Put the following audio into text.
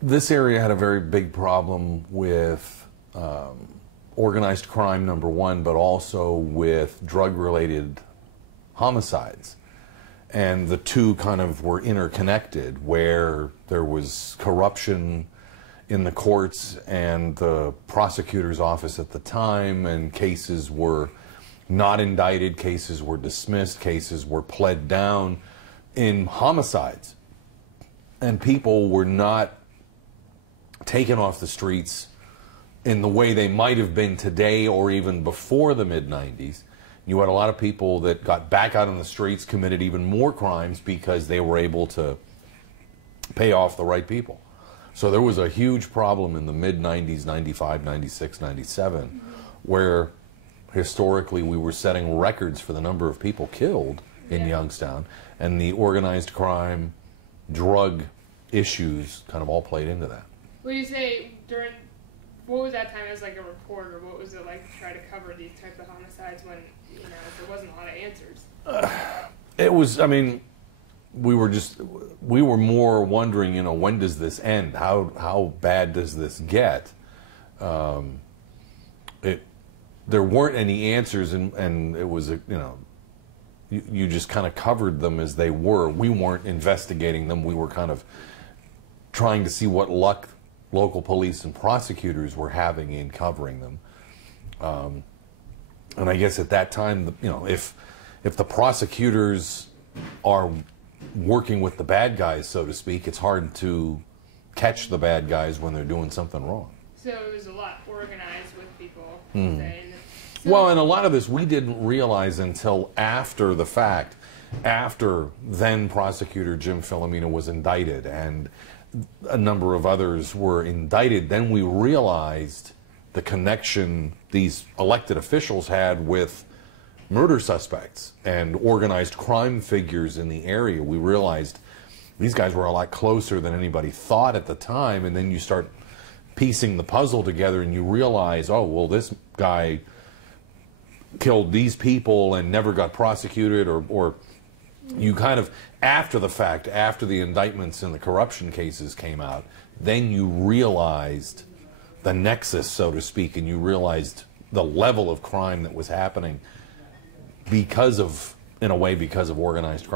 This area had a very big problem with organized crime, number one, but also with drug-related homicides. And the two kind of were interconnected, where there was corruption in the courts and the prosecutor's office at the time, and cases were not indicted, cases were dismissed, cases were pled down in homicides. And people were not taken off the streets in the way they might have been today or even before the mid-90s. You had a lot of people that got back out on the streets, committed even more crimes because they were able to pay off the right people. So there was a huge problem in the mid-90s, 95, 96, 97, where historically we were setting records for the number of people killed in Youngstown, and the organized crime, drug issues kind of all played into that. Would you say what was that time as like a reporter? What was it like to try to cover these type of homicides when, you know, there wasn't a lot of answers? It was, I mean, we were more wondering, you know, when does this end? How bad does this get? There weren't any answers, and it was, you know, you just kind of covered them as they were. We weren't investigating them. We were kind of trying to see what luck local police and prosecutors were having in covering them. And I guess at that time, you know, if the prosecutors are working with the bad guys, so to speak, it's hard to catch the bad guys when they're doing something wrong. So it was a lot organized with people. Well, and a lot of this we didn't realize until after the fact, after then prosecutor Jim Filomeno was indicted and a number of others were indicted. Then we realized the connection these elected officials had with murder suspects and organized crime figures in the area. We realized these guys were a lot closer than anybody thought at the time, and then you start piecing the puzzle together and you realize, oh, well, this guy killed these people and never got prosecuted, or you kind of, after the fact, after the indictments and the corruption cases came out, then you realized the nexus, so to speak, and you realized the level of crime that was happening because of, in a way, because of organized crime.